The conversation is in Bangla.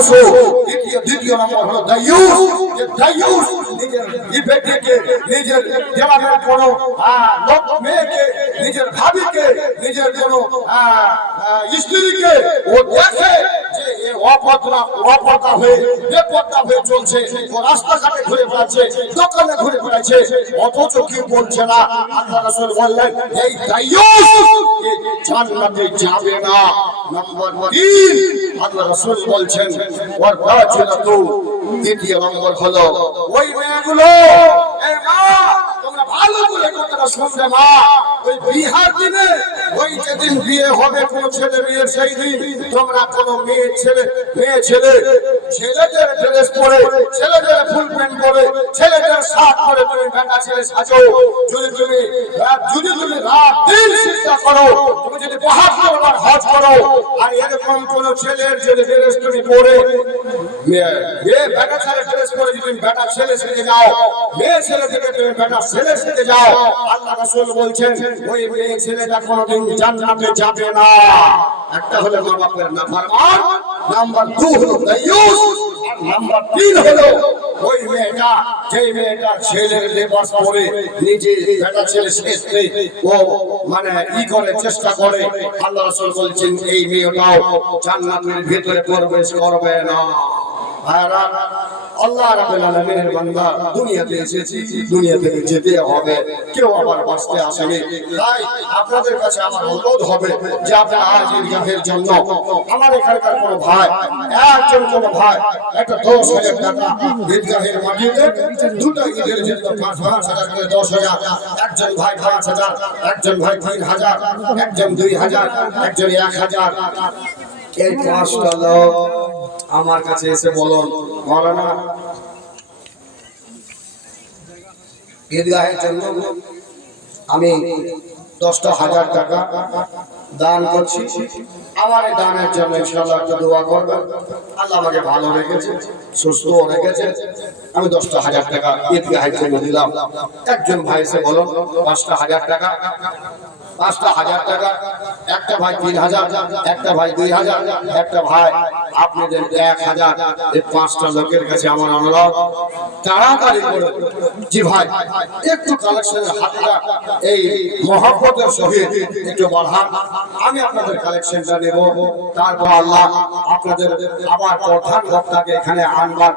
দাইয়ুস দ্বিতীয় নম্বর হলো দাইয়ুস যে দাইয়ুস নিজের বেটিকে নিজের দেওয়ানের কোনো লোক, মেয়েকে, নিজের ভাবিকে, নিজের কোনো স্ত্রীকে ও দেখে অপর্দা হয়ে বেপর্দা হয়ে চলছে, ও রাস্তাঘাটে ঘুরে বেড়াচ্ছে, দোকানে ঘুরে বেড়াচ্ছে, অথচ কেউ বলছে না? আল্লাহ রাসূল বললেন এই দাইয়ুস এ জান্নাতে যাবে না। নম্বর তিন আল্লাহ রাসূল বলছেন, ওর রাজুলাতু দ্বিতীয় নম্বর হলো, ওই মেয়েগুলো এই মা, তোমরা ভালো করে কথাটা শুনবে মা। ওই বিহার দিনে ওই যেদিন বিয়ে হবে কোন ছেলে মেয়ের সেই দিন তোমরা কোন মেয়ে ছেলে মেয়ে ছেলে, ছেলেদের ড্রেস পরে, ছেলেদের ফুল প্যান্ট পরে, ছেলেদের শার্ট পরে তুমি বেটা ছেলে সাজো। যদি তুমি যদি তুমি রাত দিন চিন্তা করো, তুমি বার হজ করো। আর এরকম কোন ছেলের যদি ড্রেস তুমি পরে মেয়ে বেটা ছেলে ড্রেস পরে যদি বেটা ছেলে সেজে যাও, মেয়ে ছেলে থেকে বেটা ছেলে সেজে যাও, আল্লাহ রাসূল বলছেন, ওই মেয়ে ছেলেটা কোনোদিন জান্নাতে যাবে না। একটা হলো মা বাপের নাফরমান, নাম্বার 2 হলো দাইয়ুস নাম্বার 3 হলো ওই মেয়েটা, যেই মেয়েটা ছেলের লেবাস পরে নিজে বেটা ছেলে শেষে ও মানে ই করে, চেষ্টা করে। আল্লাহ রসুল বলছেন, এই মেয়েটাও জান্নাতের ভিতরে প্রবেশ করবে না। ভাইরা আল্লাহ রাব্বুল আলামিনের বান্দা দুনিয়াতে এসেছি দুনিয়া থেকে যেতে হবে। কেউ আবার বাঁচতে আসেনি। তাই আপনাদের কাছে আমার অনুরোধ হবে যে আপনারা আজ জন্য আমার এখানকার কোনো ভাই, একজন কোনো ভাই, একটা দশ হাজার টাকা ঈদগাহের মাটিতে, দুটো ঈদের জন্য পাঁচ পাঁচ হাজার করে দশ হাজার। একজন ভাই পাঁচ হাজার, একজন ভাই তিন হাজার, একজন দুই হাজার, একজন এক হাজার। এই পাঁচটা আমার কাছে এসে বলুন, মৌলানা, ঈদগাহের জন্য আমি দশটা হাজার টাকা দান করছি। আমার এই দানের জন্য ইনশাআল্লাহ একটু দোয়া করবেন। আল্লাহ আমাকে ভালো রেখেছে সুস্থ রেখেছে। আমি দশটা হাজার টাকা ঈদগাহের জন্য দিলাম। একজন ভাই এসে বলুন, পাঁচটা হাজার টাকা, পাঁচটা হাজার টাকা একটা ভাই তিন হাজার, একটা ভাই দুই হাজার, একটা ভাই আপনাদের এক হাজার। এই পাঁচটা লোকের কাছে আমার অনুরোধ, তাড়াতাড়ি করে। জি ভাই, একটু কালেকশনের হাতটা এই মহব্বতের সহিত একটু বাড়ান। আমি আপনাদের কালেকশনটা নেব তারপর আল্লাহ আপনাদের আবার প্রধান বক্তাকে এখানে আনবার।